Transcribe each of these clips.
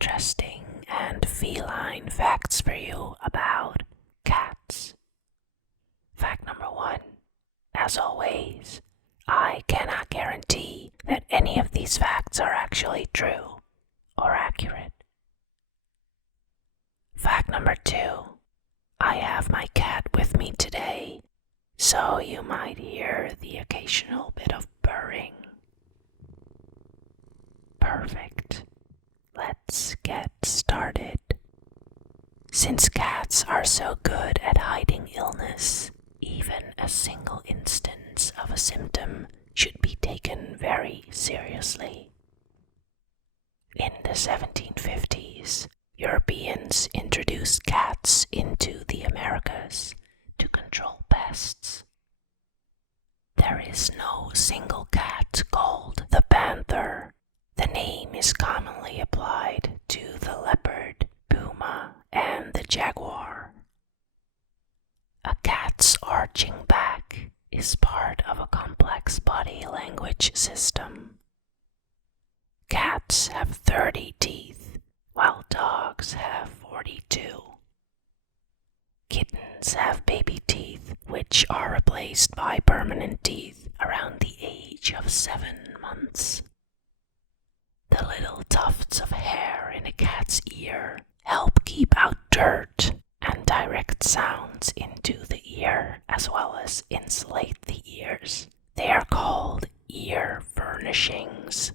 interesting and feline facts for you about cats. Fact number 1. As always, I cannot guarantee that any of these facts are actually true or accurate. Fact number 2. I have my cat with me today, so you might hear the occasional bit of purring. Perfect. Let's get started. Since cats are so good at hiding illness, even a single instance of a symptom should be taken very seriously. In the 1750s, Europeans introduced cats into the Americas to control pests. There is no single cat called the panther. The name is commonly applied to the leopard, puma, and the jaguar. A cat's arching back is part of a complex body language system. Cats have 30 teeth, while dogs have 42. Kittens have baby teeth, which are replaced by permanent teeth around the age of 7 months. The little tufts of hair in a cat's ear help keep out dirt and direct sounds into the ear, as well as insulate the ears. They are called ear furnishings.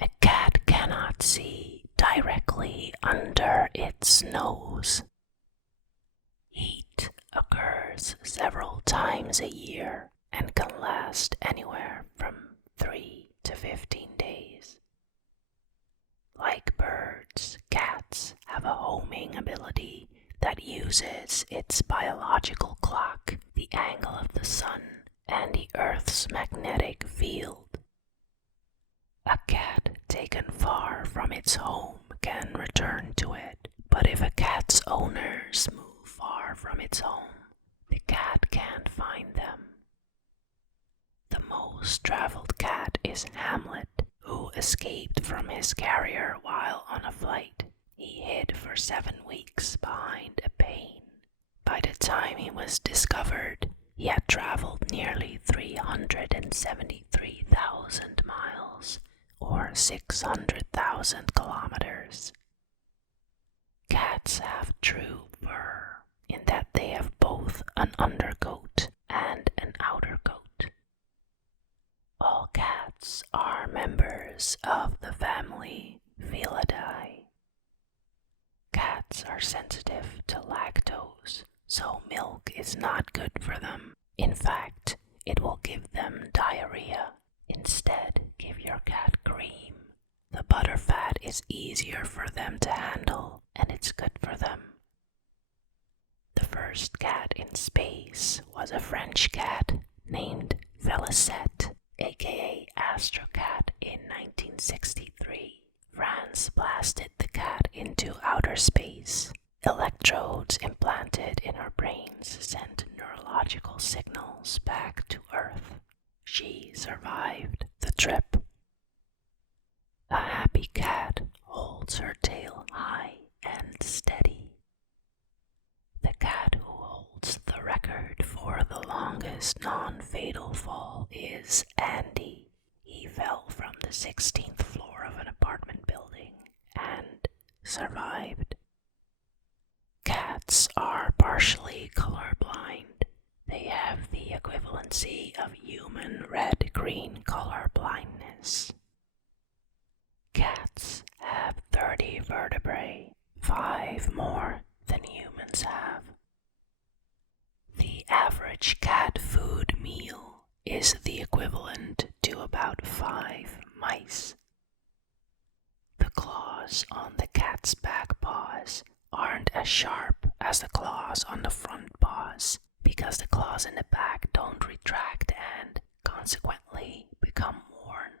A cat cannot see directly under its nose. Heat occurs several times a year and can last anywhere from 3 to 15 days. Like birds, cats have a homing ability that uses its biological clock, the angle of the sun, and the Earth's magnetic field. A cat taken far from its home can return to it, but if a cat's owners move far from its home, the cat can't find them. The most traveled cat is Hamlet, who escaped from his carrier while on a flight. He hid for 7 weeks behind a pane. By the time he was discovered, he had traveled nearly 373,000 miles, or 600,000 kilometers. Cats have true fur, in that they have both an undercoat and an outer coat. All cats are members of the family Felidae. Cats are sensitive to lactose, so milk is not good for them. In fact, it will give them diarrhea. Instead, give your cat cream. The butterfat is easier for them to handle, and it's good for them. The first cat in space was a French cat named Felicette, aka Astrocat, in 1963. France blasted the cat into outer space. Electrodes implanted in her brains sent neurological signals back to Earth. She survived the trip. A happy cat holds her tail high and steady. The cat who holds the record for the longest non-fatal fall is Andy. He fell from the 16th floor of an apartment building and survived. Cats are partially colorblind. They have the equivalency of human red-green color blindness. Cats have 30 vertebrae, 5 more than humans have. The average cat food meal is the equivalent to about 5 mice. The claws on the cat's back paws aren't as sharp as the claws on the front paws, because the claws in the back don't retract and, consequently, become worn.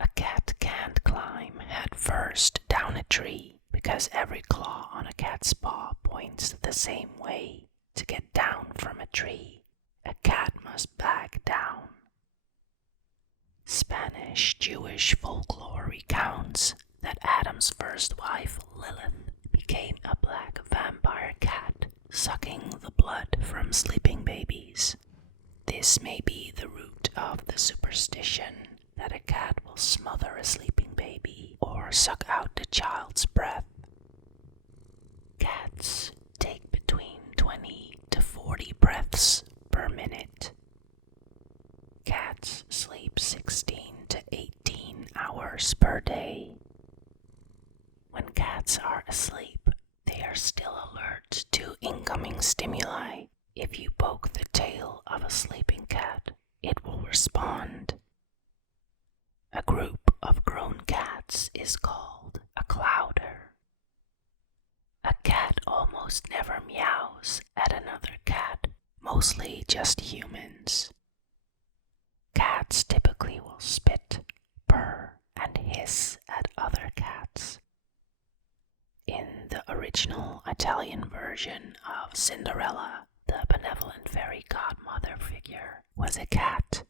A cat can't climb head first down a tree because every claw on a cat's paw points the same way. To get down from a tree, a cat must back down. Spanish Danish Jewish folklore recounts that Adam's first wife, Lilith, became a black vampire cat, sucking the blood from sleeping babies. This may be the root of the superstition that a cat will smother a sleeping baby or suck out the child's breath. Cats take between 20 to 40 breaths per minute. Cats sleep 16 to 18 hours per day. When cats are asleep, they are still alert to incoming stimuli. If you poke the tail of a sleeping cat, it will respond. A group of grown cats is called a clouder. A cat almost never meows at another cat, mostly just humans. Cats typically will spit, purr, and hiss at other cats. In the original Italian version of Cinderella, the benevolent fairy godmother figure was a cat.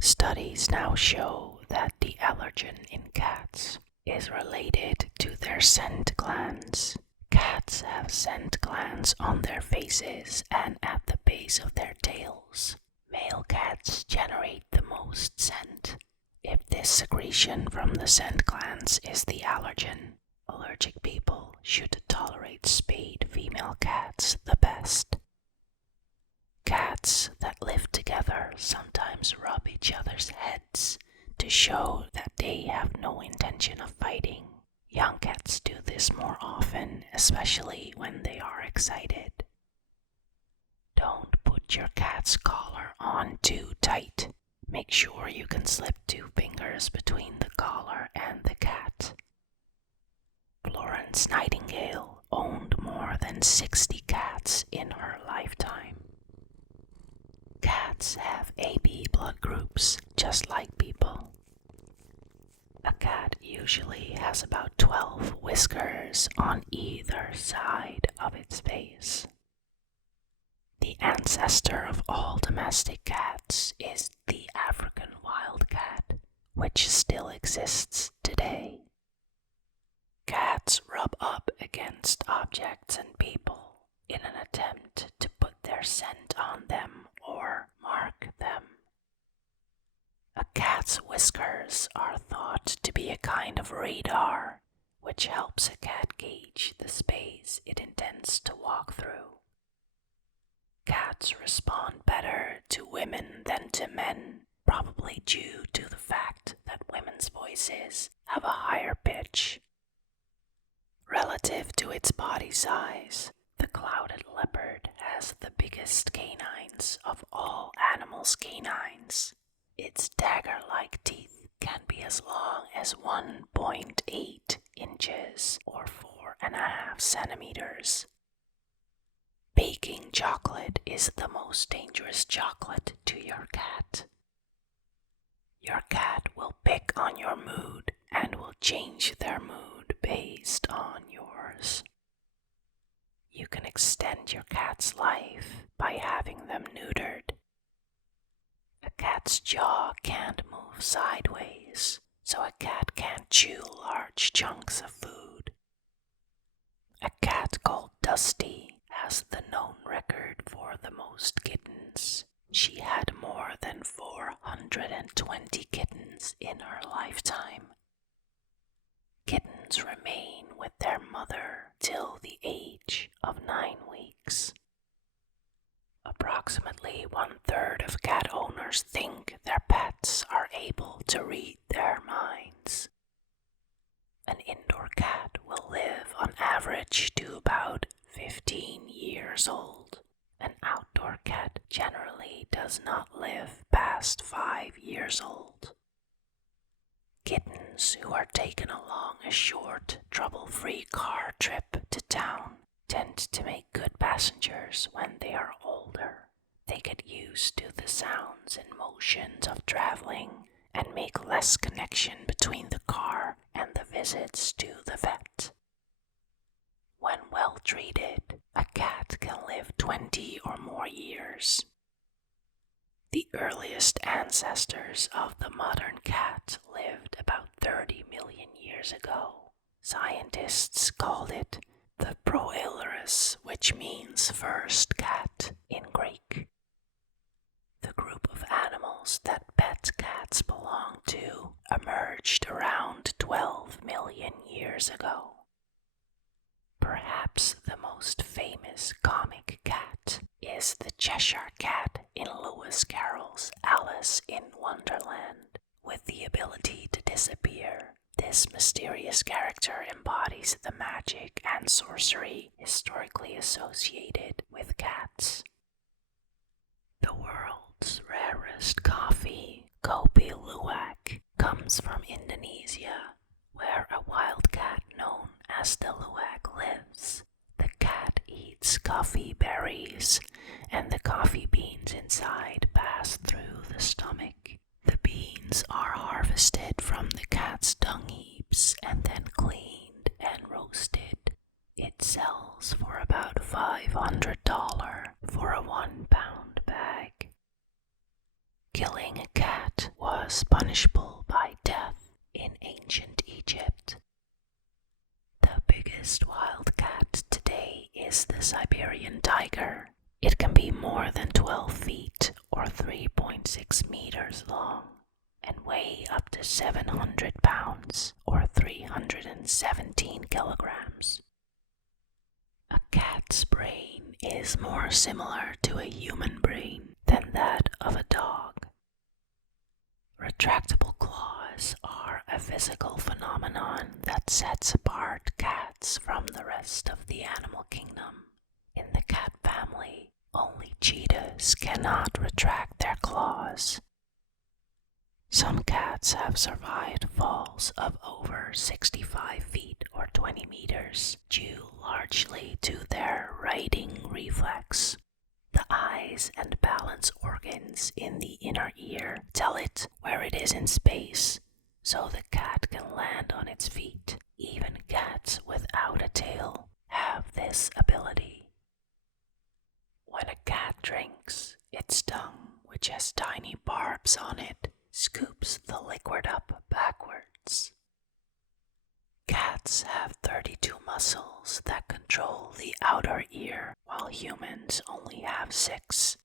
Studies now show that the allergen in cats is related to their scent glands. Cats have scent glands on their faces and at the base of their tails. Male cats generate the most scent. If this secretion from the scent glands is the allergen, allergic people should tolerate spayed female cats the best. Cats that live together sometimes rub each other's heads to show that they have no intention of fighting. Young cats do this more often, especially when they are excited. Don't put your cat's collar on too tight. Make sure you can slip 2 fingers between the collar and the cat. Florence Nightingale owned more than 60 cats in her lifetime. Cats have AB blood groups, just like people. A cat usually has about 12 whiskers on either side of its face. The ancestor of all domestic cats is the African wildcat, which still exists today. Cats rub up against objects and people in an attempt to put their scent on them or mark them. A cat's whiskers are thought to be a kind of radar, which helps a cat gauge the space it intends to walk through. Cats respond better to women than to men, probably due to the fact that women's voices have a higher pitch. Relative to its body size, the clouded leopard has the biggest canines of all animals' canines. Its dagger-like teeth can be as long as 1.8 inches or 4.5 centimeters. Baking chocolate is the most dangerous chocolate to your cat. Your cat will pick on your mood and will change their mood based on yours. You can extend your cat's life by having them neutered. A cat's jaw can't move sideways, so a cat can't chew large chunks of food. A cat called Dusty has the known record for the most kittens. She had more than 420 kittens in her lifetime. Kittens remain with their mother till the age of 9 weeks. Approximately 1/3 of cat owners think their pets are able to read their minds. An indoor cat will live on average to about 15 years old. An outdoor cat generally does not live past 5 years old. Kittens who are taken along a short, trouble-free car trip to town tend to make good passengers when they are older. They get used to the sounds and motions of traveling and make less connection between the car and the visits to the vet. When well treated, a cat can live 20 or more years. The earliest ancestors of the modern cat lived about 30 million years ago. Scientists called it the Proailurus, which means first cat in Greek. The group of animals that pet cats belong to emerged around 12 million years ago. Perhaps the most famous comic cat is the Cheshire Cat in Lewis Carroll's Alice in Wonderland. With the ability to disappear, this mysterious character embodies the magic and sorcery historically associated with cats. The world's rarest coffee, Kopi Luwak, comes from Indonesia, where a wild cat known as the luwak lives. The cat eats coffee berries, and the coffee beans inside pass through the stomach. The beans are harvested from the cat's dung heaps and then cleaned and roasted. It sells for about $500 for a 1-pound bag. Killing a cat was punishable by death in ancient Egypt. The biggest wild cat today is the Siberian tiger. It can be more than 12 feet or 3.6 meters long and weigh up to 700 pounds or 317 kilograms. A cat's brain is more similar to a human brain than that of a dog. Retractable claws are a physical phenomenon that sets apart cats from the rest of the animal kingdom. In the cat family, only cheetahs cannot retract their claws. Some cats have survived falls of over 65 feet or 20 meters, due largely to their riding reflex. The eyes and balance organs in the inner ear tell it where it is in space, so the cat can land on its feet. Even cats without a tail have this ability. When a cat drinks, its tongue, which has tiny barbs on it, scoops the liquid up backwards. Cats have 32 muscles that control the outer ear, while humans only have 6.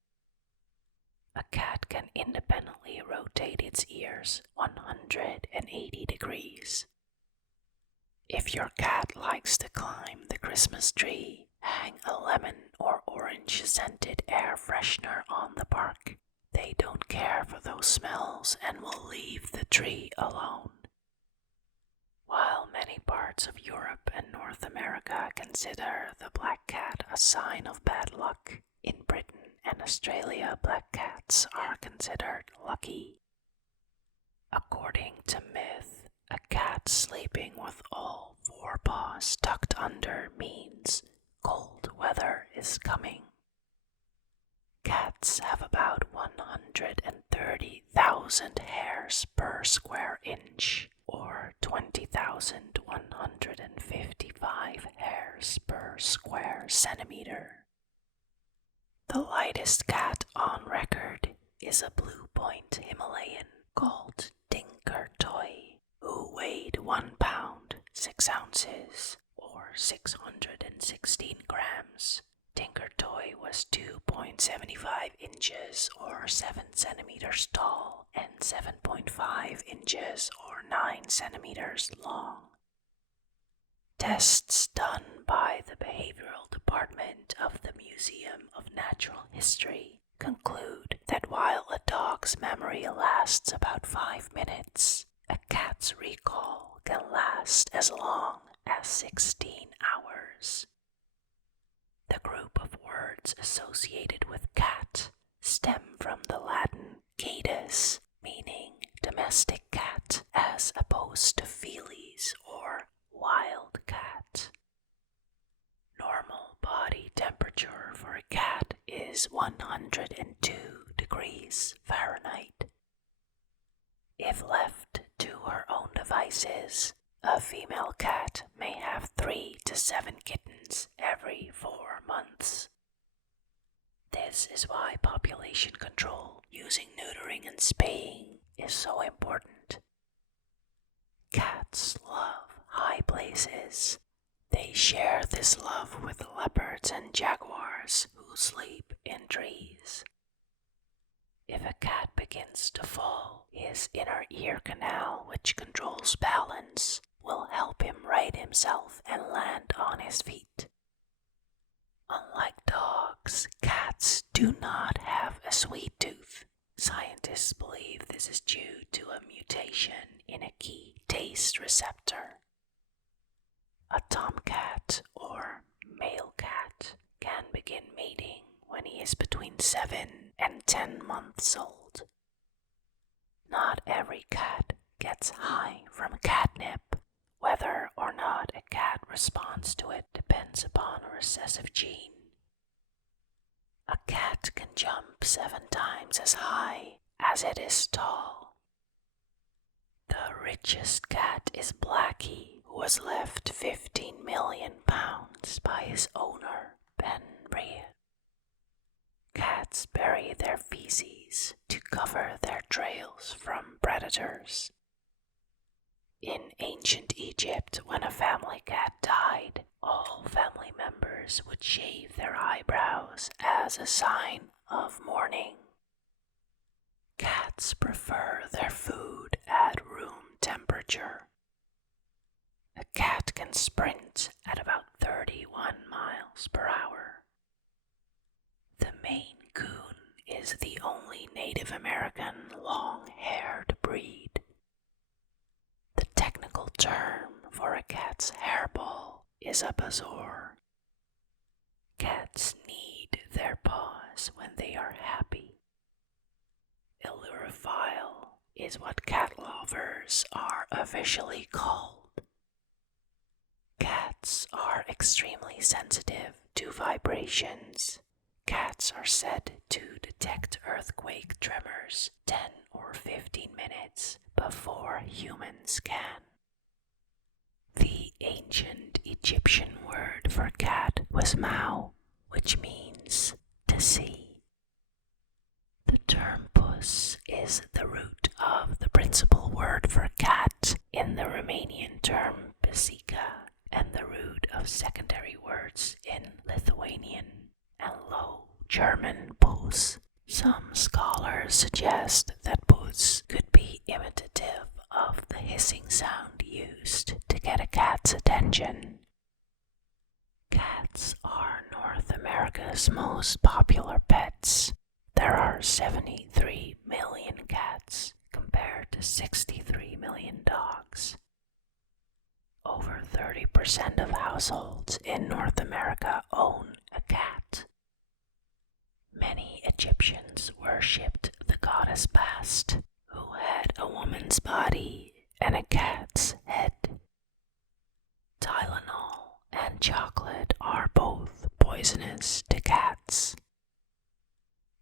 A cat can independently rotate its ears 180 degrees. If your cat likes to climb the Christmas tree, hang a lemon or orange scented air freshener on the bark. They don't care for those smells and will leave the tree alone. While many parts of Europe and North America consider the black cat a sign of bad luck, in Britain and Australia black cats are considered lucky. According to myth, a cat sleeping with all 4 paws tucked under means cold weather is coming. Cats have about 130,000 hairs per square inch, or 20,155 hairs per square centimeter. The lightest cat on record is a blue point Himalayan called Tinker Toy, who weighed 1 pound, 6 ounces, or 616 grams. Tinker Toy was 2.75 inches or 7 centimeters tall and 7.5 inches or 9 centimeters long. Tests done by the Behavioral Department of the Museum of Natural History conclude that while a dog's memory lasts about 5 minutes, a cat's recall can last as long as 16 hours. The group of words associated with cat stem from the Latin catus, meaning domestic cat, as opposed to felis or wild cat. Normal body temperature for a cat is 102 degrees Fahrenheit. If left to her own devices, a female cat may have 3 to 7 kittens every 4 months. This is why population control using neutering and spaying is so important. Cats love high places. They share this love with leopards and jaguars who sleep in trees. If a cat begins to fall, his inner ear canal, which controls balance, will help him right himself and land on his feet. Unlike dogs, cats do not have a sweet tooth. Scientists believe this is due to a mutation in a key taste receptor. A tomcat, or male cat, can begin mating when he is between 7 and 10 months old. Not every cat gets high from catnip. Whether or not a cat responds to it depends upon a recessive gene. A cat can jump 7 times as high as it is tall. The richest cat is Blackie, who was left 15 million pounds by his owner, Ben Brea. Cats bury their feces to cover their trails from predators. In ancient Egypt, when a family cat died, all family members would shave their eyebrows as a sign of mourning. Cats prefer their food at room temperature. A cat can sprint at about 31 miles per hour. The Maine Coon is the only Native American long-haired breed. The technical term for a cat's hairball is a bezoar. Cats need their paws when they are happy. Illurophile is what cat lovers are officially called. Cats are extremely sensitive to vibrations. Cats are said to detect earthquake tremors 10 or 15 minutes before humans can. The ancient Egyptian word for cat was mau, which means to see. The term puss is the root of the principal word for cat in the Romanian term pisica and the root of secondary words in Lithuanian and Low German puss. Some scholars suggest that puss could be imitative of the hissing sound used to get a cat's attention. Cats are North America's most popular pets. There are 73 million cats compared to 63 million dogs. Over 30% of households in North America own a cat. Many Egyptians worshipped the goddess Bast, who had a woman's body and a cat's head. Tylenol and chocolate are both poisonous to cats.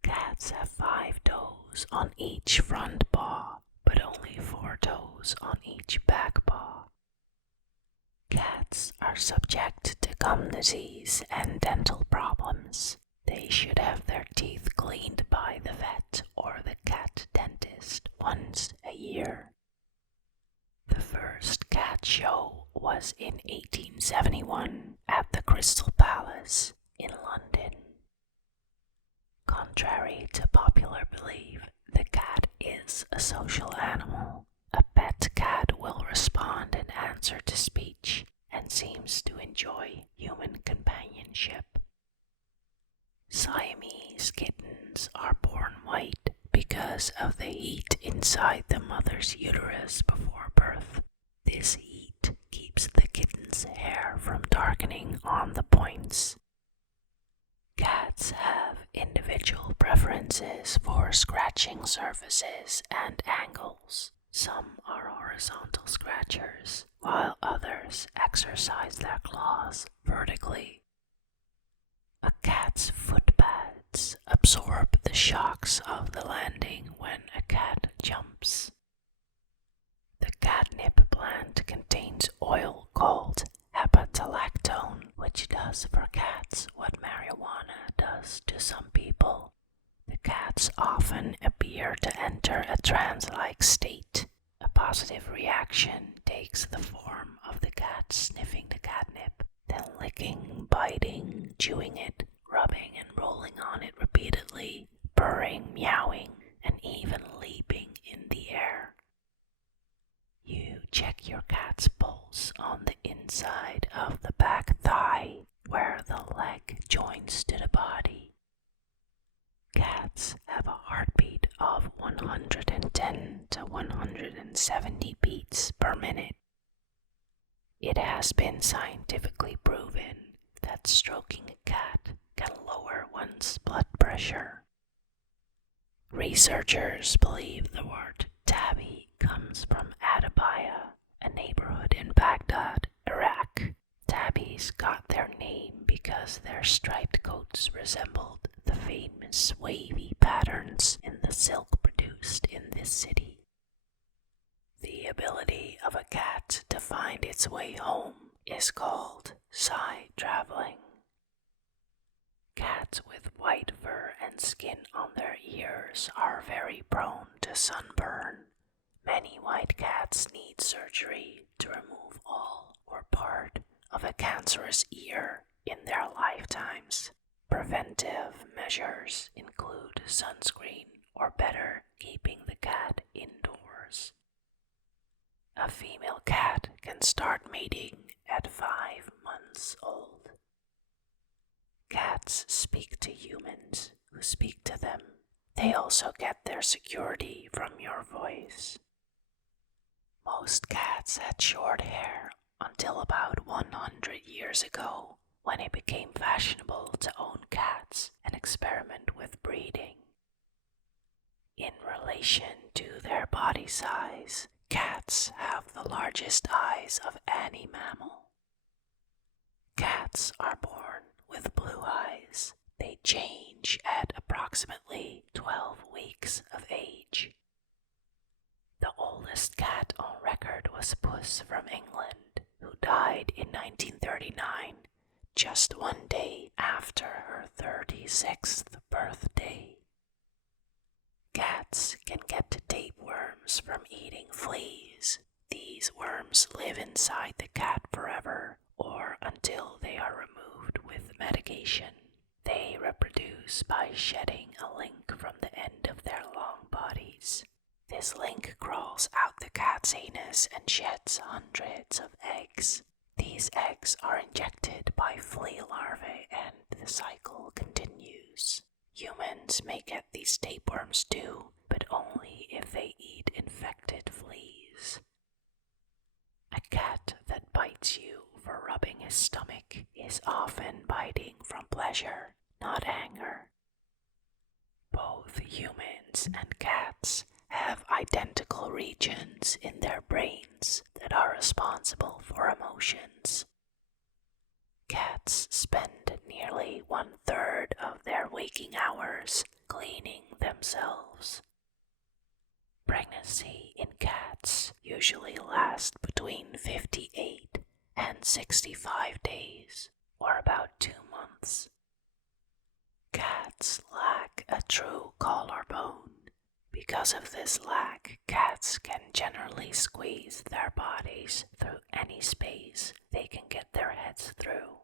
Cats have 5 toes on each front paw, but only 4 toes on each back paw. Cats are subject to gum disease and dental problems. They should have their teeth cleaned by the vet or the cat dentist once a year. The first cat show was in 1871 at the Crystal Palace in London. Contrary to popular belief, the cat is a social animal. A pet cat will respond and answer to speech and seems to enjoy human companionship. Siamese kittens are born white because of the heat inside the mother's uterus before birth. This heat keeps the kitten's hair from darkening on the points. Cats have individual preferences for scratching surfaces and angles. Some are horizontal scratchers, while others exercise their claws vertically. A cat's footpads absorb the shocks of the landing when a cat jumps. The catnip plant contains oil called hepatolactone, which does for cats what marijuana does to some people. often appear to enter a trance-like state. A positive reaction takes the form of the cat sniffing the catnip, then licking, biting, chewing it, rubbing and rolling on it repeatedly, purring, meowing, and even leaping in the air. You check your cat's pulse on the inside of the back thigh, where the leg joins to the body. Cats have a heartbeat of 110 to 170 beats per minute. It has been scientifically proven that stroking a cat can lower one's blood pressure. Researchers believe the word tabby comes from Atabaya, a neighborhood in Baghdad, Iraq. Tabbies got their name because their striped coats resembled the famous wavy patterns in the silk produced in this city. The ability of a cat to find its way home is called side traveling. Cats with white fur and skin on their ears are very prone to sunburn. Many white cats need surgery to remove all or part of a cancerous ear in their lifetimes. Preventive measures include sunscreen or better keeping the cat indoors. A female cat can start mating at 5 months old. Cats speak to humans who speak to them. They also get their security from your voice. Most cats had short hair until about 100 years ago, when it became fashionable to own cats and experiment with breeding. In relation to their body size, cats have the largest eyes of any mammal. Cats are born with blue eyes. They change at approximately 12 weeks of age. The oldest cat on record was Puss from England, who died in 1939, just one day after her 36th birthday. Cats can get tapeworms from eating fleas. These worms live inside the cat forever, or until they are removed with medication. They reproduce by shedding a link from the end of their long bodies. This link crawls out the cat's anus and sheds hundreds of eggs. These eggs are injected by flea larvae and the cycle continues. Humans may get these tapeworms too, but only if they eat infected fleas. A cat that bites you for rubbing his stomach is often biting from pleasure, not anger. Both humans and cats have identical regions in their brains that are responsible for emotions. Cats spend nearly 1/3 of their waking hours cleaning themselves. Pregnancy in cats usually lasts between 58 and 65 days, or about 2 months. Cats lack a true collarbone. Because of this lack, cats can generally squeeze their bodies through any space they can get their heads through.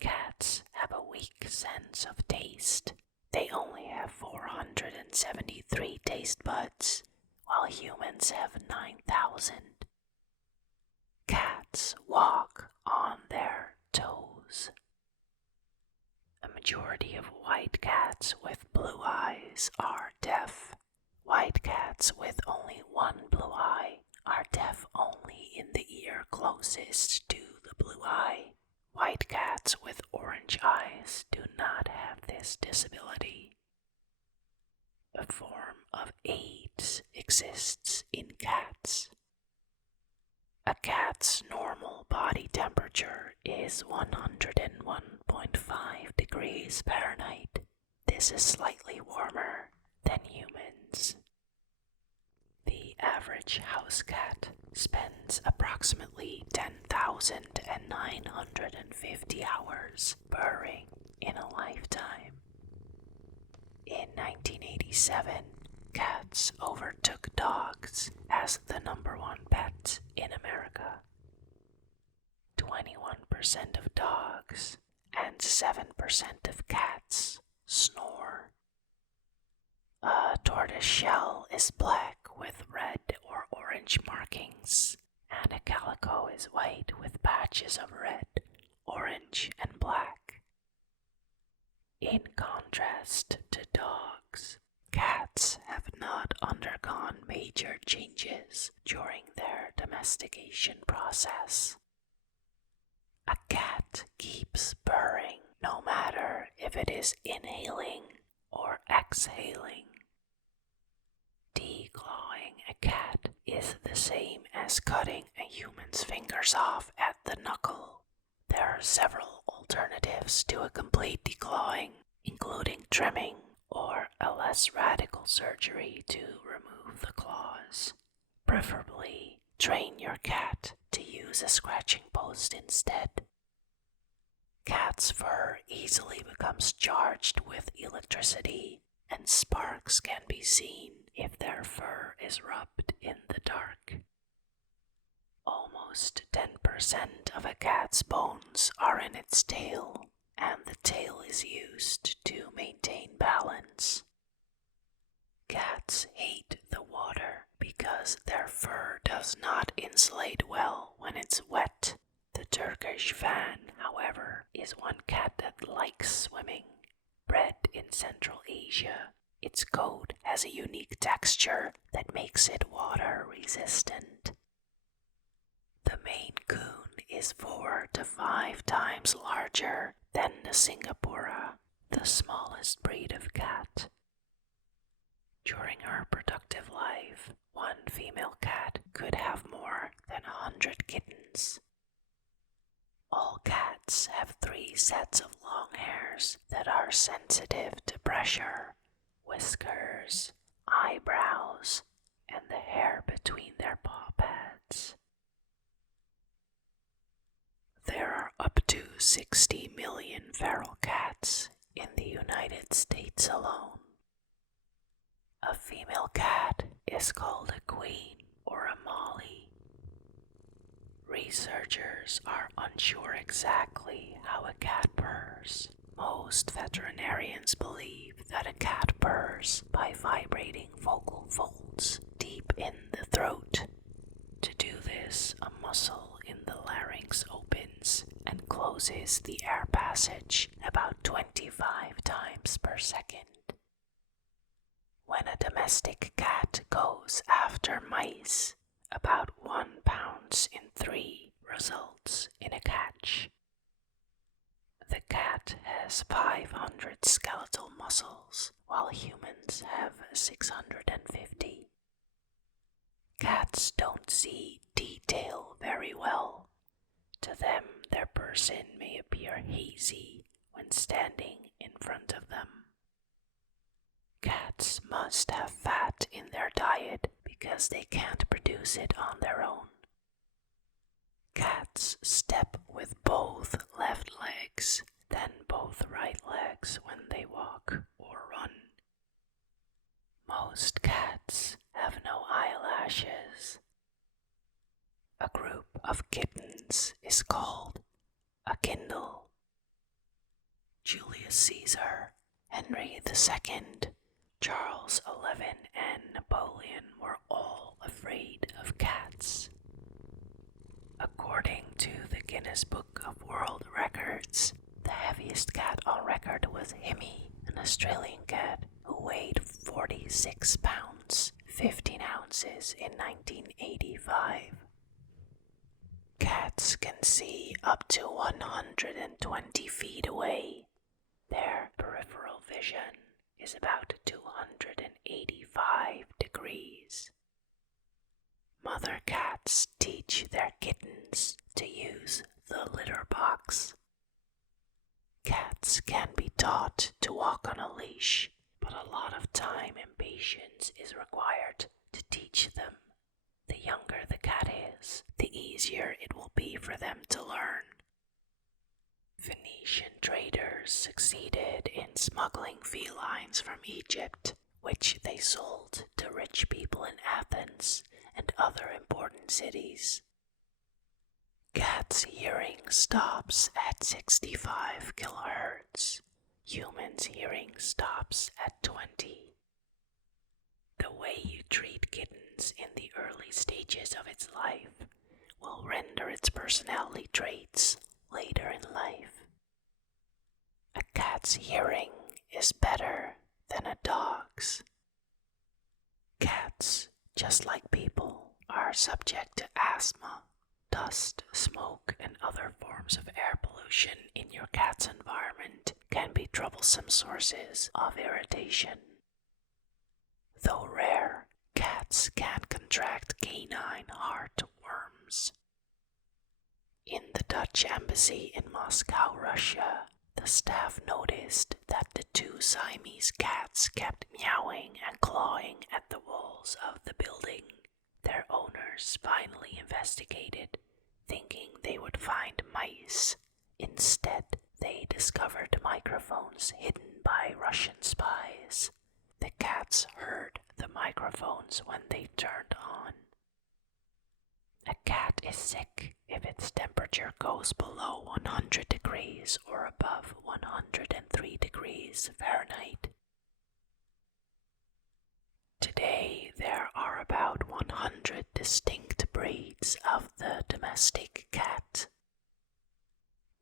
Cats have a weak sense of taste. They only have 473 taste buds, while humans have 9,000. Cats walk on their toes. A majority of white cats with blue eyes are deaf. White cats with only one blue eye are deaf only in the ear closest to the blue eye. White cats with orange eyes do not have this disability. A form of AIDS exists in cats. A cat's normal body temperature is 101.5 degrees Fahrenheit. This is slightly warmer than humans. The average house cat spends approximately 10,950 hours purring in a lifetime. In 1987, cats overtook dogs as the number one pet in America. 21% of dogs and 7% of cats snore. A tortoiseshell is black with red or orange markings, and a calico is white with patches of red, orange, and black. In contrast to dogs, cats have not undergone major changes during their domestication process. A cat keeps purring no matter if it is inhaling or exhaling. Declawing a cat is the same as cutting a human's fingers off at the knuckle. There are several alternatives to a complete declawing, including trimming or a less radical surgery to remove the claws. Preferably, train your cat to use a scratching post instead. Cat's fur easily becomes charged with electricity, and sparks can be seen if their fur is rubbed in the dark. Almost 10% of a cat's bones are in its tail, and the tail is used to maintain balance. Cats hate the water because their fur does not insulate well when it's wet. The Turkish fan, however, is one cat that likes swimming. Bred in Central Asia, its coat has a unique texture that makes it water resistant. The Maine Coon is 4 to 5 times larger than the Singapura, the smallest breed of cat. During her productive life, one female cat could have more than 100 kittens. All cats have 3 sets of long hairs that are sensitive to pressure: whiskers, eyebrows, and the hair between their paw pads. There are up to 60 million feral cats in the United States alone. A female cat is called a queen or a molly. Researchers are unsure exactly how a cat purrs. Most veterinarians believe that a cat purrs by vibrating vocal folds deep in the throat. To do this, a muscle in the larynx opens and closes the air passage about 25 times per second. When a domestic cat goes after mice, about 1 pounds in 3 results in a catch. The cat has 500 skeletal muscles, while humans have 650. Cats don't see detail very well. To them, their person may appear hazy when standing in front of them. Cats must have fat in their diet because they can't produce it on their own. Cats step with both left legs, then both right legs when they walk or run. Most cats have no eyelashes. A group of kittens is called a kindle. Julius Caesar, Henry II, Charles XI, and Napoleon were all afraid of cats. According to the Guinness Book of World Records, the heaviest cat on record was Himmy, an Australian cat who weighed 46 pounds, 15 ounces in 1985. Cats can see up to 120 feet away. Their peripheral vision is about 285 degrees. Mother cats teach their kittens to use the litter box. Cats can be taught to walk on a leash, but a lot of time and patience is required to teach them. The younger the cat is, the easier it will be for them to learn. Phoenician traders succeeded in smuggling felines from Egypt, which they sold to rich people in Athens and other important cities. Cats' hearing stops at 65 kilohertz. Humans' hearing stops at 20. The way you treat kittens in the early stages of its life will render its personality traits later in life. A cat's hearing is better than a dog's. Cats, just like people, are subject to asthma. Dust, smoke, and other forms of air pollution in your cat's environment can be troublesome sources of irritation. Though rare, cats can contract canine heartworms. In the Dutch embassy in Moscow, Russia, the staff noticed that the two Siamese cats kept meowing and clawing at the walls of the building. Their owners finally investigated, thinking they would find mice. Instead, they discovered microphones hidden by Russian spies. The cats heard the microphones when they turned on. A cat is sick if its temperature goes below 100 degrees or above 103 degrees Fahrenheit. Today, there are about 100 distinct breeds of the domestic cat.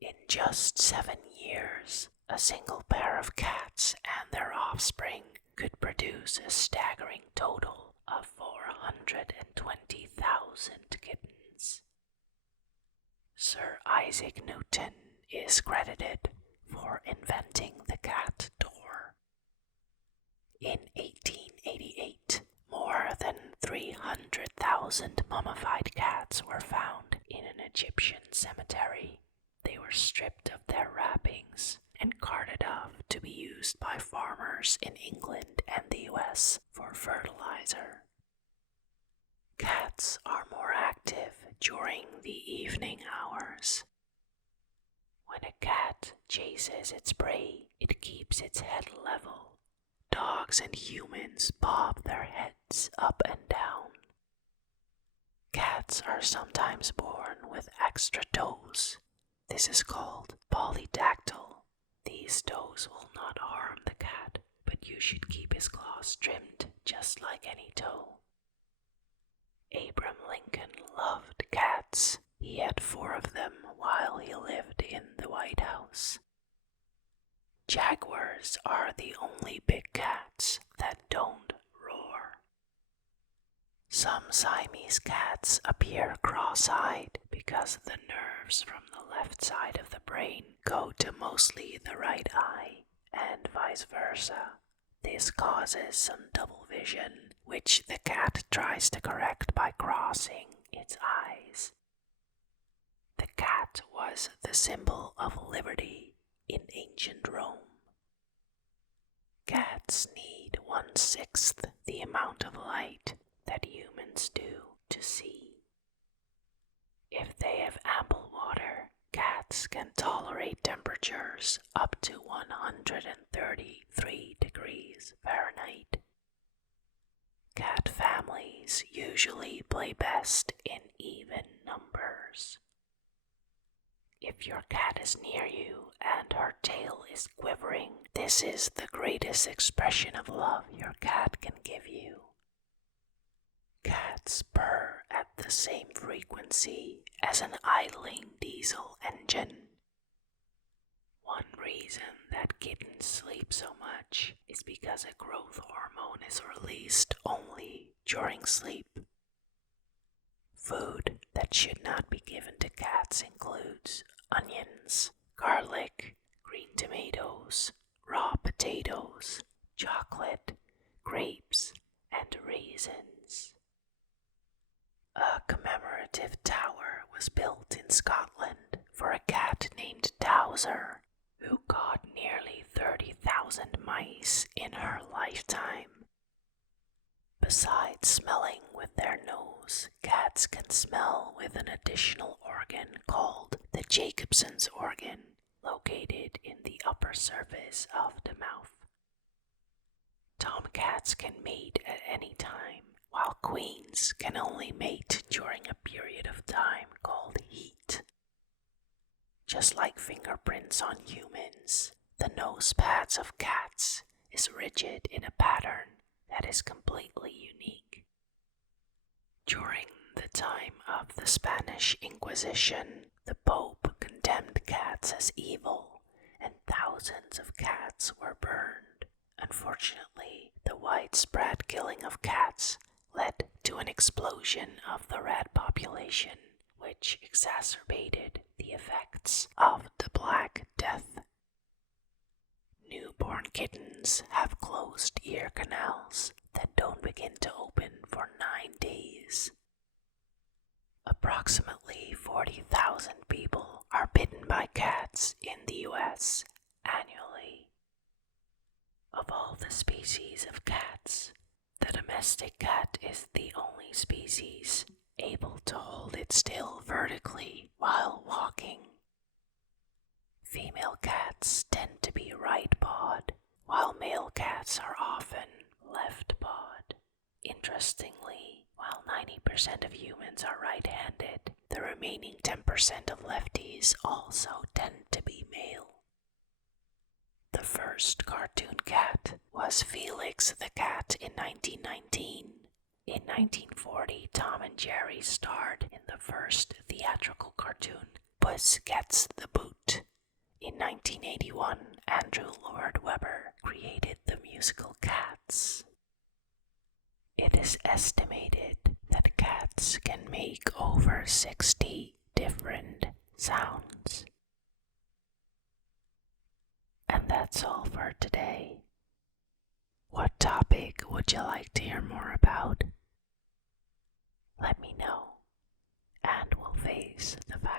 In just 7 years, a single pair of cats and their offspring could produce a staggering total of 420,000 kittens. Sir Isaac Newton is credited for inventing the cat door. In 1888, more than 300,000 mummified cats were found in an Egyptian cemetery. They were stripped of their wrappings and carted off to be used by farmers in England and the US for fertilizer. Cats are more active during the evening hours. When a cat chases its prey, it keeps its head level. Dogs and humans bob their heads up and down. Cats are sometimes born with extra toes. This is called polydactyl. These toes will not harm the cat, but you should keep his claws trimmed just like any toe. Abraham Lincoln loved cats. He had 4 of them while he lived in the White House. Jaguars are the only big cats that don't roar. Some Siamese cats appear cross-eyed because the nerves from the left side of the brain go to mostly the right eye, and vice versa. This causes some double vision, which the cat tries to correct by crossing its eyes. The cat was the symbol of liberty in ancient Rome. Cats need 1/6 the amount of light that humans do to see. If they have ample water, cats can tolerate temperatures up to 133 degrees Fahrenheit. Cat families usually play best in even numbers. If your cat is near you and her tail is quivering, this is the greatest expression of love your cat can give you. Cats purr at the same frequency as an idling diesel engine. One reason that kittens sleep so much is because a growth hormone is released only during sleep. Food that should not be given to cats includes onions, garlic, green tomatoes, raw potatoes, chocolate, grapes, and raisins. A commemorative tower was built in Scotland for a cat named Towser, who caught nearly 30,000 mice in her lifetime. Besides smelling with their nose, cats can smell with an additional organ called the Jacobson's organ, located in the upper surface of the mouth. Tomcats can mate at any time, while queens can only mate during a period of time called heat. Just like fingerprints on humans, the nose pads of cats is rigid in a pattern that is completely unique. During the time of the Spanish Inquisition, the Pope condemned cats as evil, and thousands of cats were burned. Unfortunately, the widespread killing of cats led to an explosion of the rat population, which exacerbated the effects of the Black Death. Newborn kittens have closed ear canals that don't begin to open for 9 days. Approximately 40,000 people are bitten by cats in the US annually. Of all the species of cats, the domestic cat is the only species able to hold its tail vertically while walking. Female cats tend to be right-pawed, while male cats are often left-pawed. Interestingly, while 90% of humans are right-handed, the remaining 10% of lefties also tend to be male. The first cartoon cat was Felix the Cat in 1919. In 1940, Tom and Jerry starred in the first theatrical cartoon, Puss Gets the Boot. In 1981, Andrew Lloyd Webber created the musical Cats. It is estimated that cats can make over 60 different sounds. And that's all for today. What topic would you like to hear more about? Let me know, and we'll face the facts.